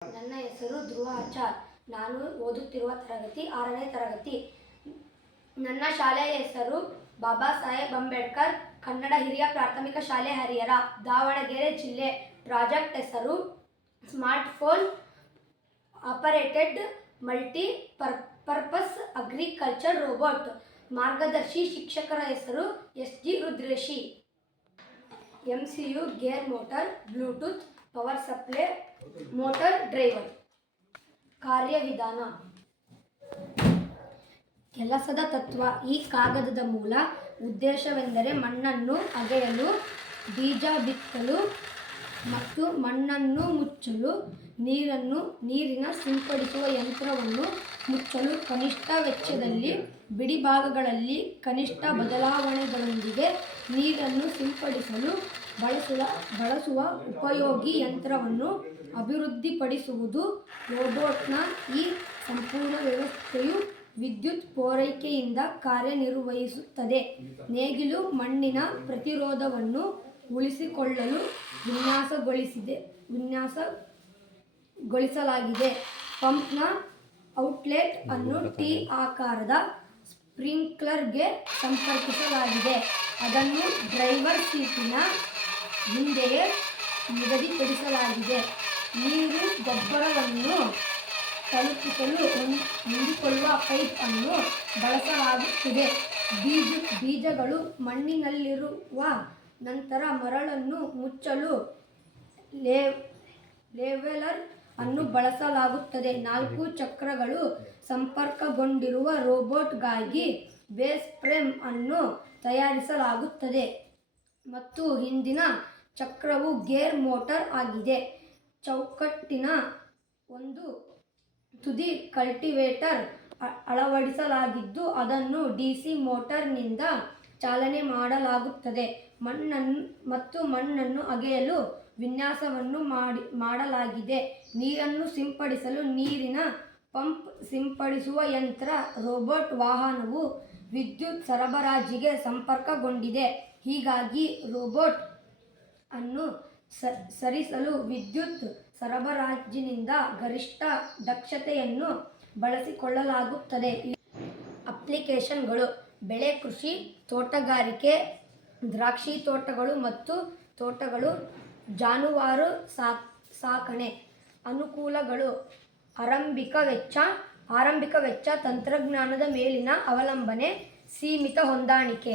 ನನ್ನ ಹೆಸರು ಧ್ರುವ ಆಚಾರ್. ನಾನು ಓದುತ್ತಿರುವ ತರಗತಿ 6ನೇ ತರಗತಿ. ನನ್ನ ಶಾಲೆಯ ಹೆಸರು ಬಾಬಾ ಸಾಹೇಬ್ ಅಂಬೇಡ್ಕರ್ ಕನ್ನಡ ಹಿರಿಯ ಪ್ರಾಥಮಿಕ ಶಾಲೆ ಹರಿಹರ, ದಾವಣಗೆರೆ ಜಿಲ್ಲೆ. ಪ್ರಾಜೆಕ್ಟ್ ಹೆಸರು smart phone operated multi purpose agriculture robot. ಮಾರ್ಗದರ್ಶಿ ಶಿಕ್ಷಕರ ಹೆಸರು SG Rudreshi. MCU gear motor, Bluetooth, power supply, motor driver. ಕಾರ್ಯವಿಧಾನ. ಕೆಲಸದ ತತ್ವ. ಈ ಕಾಗದದ ಮೂಲ ಉದ್ದೇಶವೆಂದರೆ ಮಣ್ಣನ್ನು ಅಗೆಯಲು, ಬೀಜ ಬಿತ್ತಲು ಮತ್ತು ಮಣ್ಣನ್ನು ಮುಚ್ಚಲು, ನೀರಿನ ಸಿಂಪಡಿಸುವ ಯಂತ್ರವನ್ನು ಮುಚ್ಚಲು, ಕನಿಷ್ಠ ವೆಚ್ಚದಲ್ಲಿ ಬಿಡಿಭಾಗಗಳಲ್ಲಿ ಕನಿಷ್ಠ ಬದಲಾವಣೆಗಳೊಂದಿಗೆ ನೀರನ್ನು ಸಿಂಪಡಿಸಲು ಬಳಸುವ ಉಪಯೋಗಿ ಯಂತ್ರವನ್ನು ಅಭಿವೃದ್ಧಿಪಡಿಸುವುದು. ರೋಬೋಟ್ನ ಈ ಸಂಪೂರ್ಣ ವ್ಯವಸ್ಥೆಯು ವಿದ್ಯುತ್ ಪೂರೈಕೆಯಿಂದ ಕಾರ್ಯನಿರ್ವಹಿಸುತ್ತದೆ. ನೇಗಿಲು ಮಣ್ಣಿನ ಪ್ರತಿರೋಧವನ್ನು ಉಳಿಸಿಕೊಳ್ಳಲು ವಿನ್ಯಾಸಗೊಳಿಸಲಾಗಿದೆ. ಪಂಪ್ನ ಔಟ್ಲೆಟ್ ಅನ್ನು T ಆಕಾರದ ಸ್ಪ್ರಿಂಕ್ಲರ್ಗೆ ಸಂಪರ್ಕಿಸಲಾಗಿದೆ. ಅದನ್ನು ಡ್ರೈವರ್ ಸೀಟಿನ ಹಿಂದೆಯೇ ನಿಗದಿಪಡಿಸಲಾಗಿದೆ. ನೀರು ಗೊಬ್ಬರವನ್ನು ತಲುಪಿಸಲು ಹೊಂದಿಕೊಳ್ಳುವ ಪೈಪ್ ಅನ್ನು ಬಳಸಲಾಗುತ್ತದೆ. ಬೀಜಗಳು ಮಣ್ಣಿನಲ್ಲಿರುವ ನಂತರ ಮರಳನ್ನು ಮುಚ್ಚಲು ಲೆವೆಲರ್ ಅನ್ನು ಬಳಸಲಾಗುತ್ತದೆ. 4 ಚಕ್ರಗಳು ಸಂಪರ್ಕಗೊಂಡಿರುವ ರೋಬೋಟ್ಗಾಗಿ ಬೇಸ್ ಫ್ರೇಮ್ ಅನ್ನು ತಯಾರಿಸಲಾಗುತ್ತದೆ ಮತ್ತು ಹಿಂದಿನ ಚಕ್ರವು ಗೇರ್ ಮೋಟರ್ ಆಗಿದೆ. ಚೌಕಟ್ಟಿನ ಒಂದು ತುದಿ ಕಲ್ಟಿವೇಟರ್ ಅಳವಡಿಸಲಾಗಿದ್ದು ಅದನ್ನು DC ಮೋಟರ್ನಿಂದ ಚಾಲನೆ ಮಾಡಲಾಗುತ್ತದೆ. ಮಣ್ಣನ್ನು ಅಗೆಯಲು ವಿನ್ಯಾಸವನ್ನು ಮಾಡಲಾಗಿದೆ. ನೀರನ್ನು ಸಿಂಪಡಿಸಲು ನೀರಿನ ಪಂಪ್, ಸಿಂಪಡಿಸುವ ಯಂತ್ರ. ರೋಬೋಟ್ ವಾಹನವು ವಿದ್ಯುತ್ ಸರಬರಾಜಿಗೆ ಸಂಪರ್ಕಗೊಂಡಿದೆ. ಹೀಗಾಗಿ ರೋಬೋಟ್ ಅನ್ನು ಸರಿಸಲು ವಿದ್ಯುತ್ ಸರಬರಾಜಿನಿಂದ ಗರಿಷ್ಠ ದಕ್ಷತೆಯನ್ನು ಬಳಸಿಕೊಳ್ಳಲಾಗುತ್ತದೆ. ಅಪ್ಲಿಕೇಶನ್ಗಳು: ಬೆಳೆ ಕೃಷಿ, ತೋಟಗಾರಿಕೆ, ದ್ರಾಕ್ಷಿ ತೋಟಗಳು ಮತ್ತು ತೋಟಗಳು, ಜಾನುವಾರು ಸಾಕಣೆ. ಅನುಕೂಲಗಳು: ಆರಂಭಿಕ ವೆಚ್ಚ, ತಂತ್ರಜ್ಞಾನದ ಮೇಲಿನ ಅವಲಂಬನೆ, ಸೀಮಿತ ಹೊಂದಾಣಿಕೆ.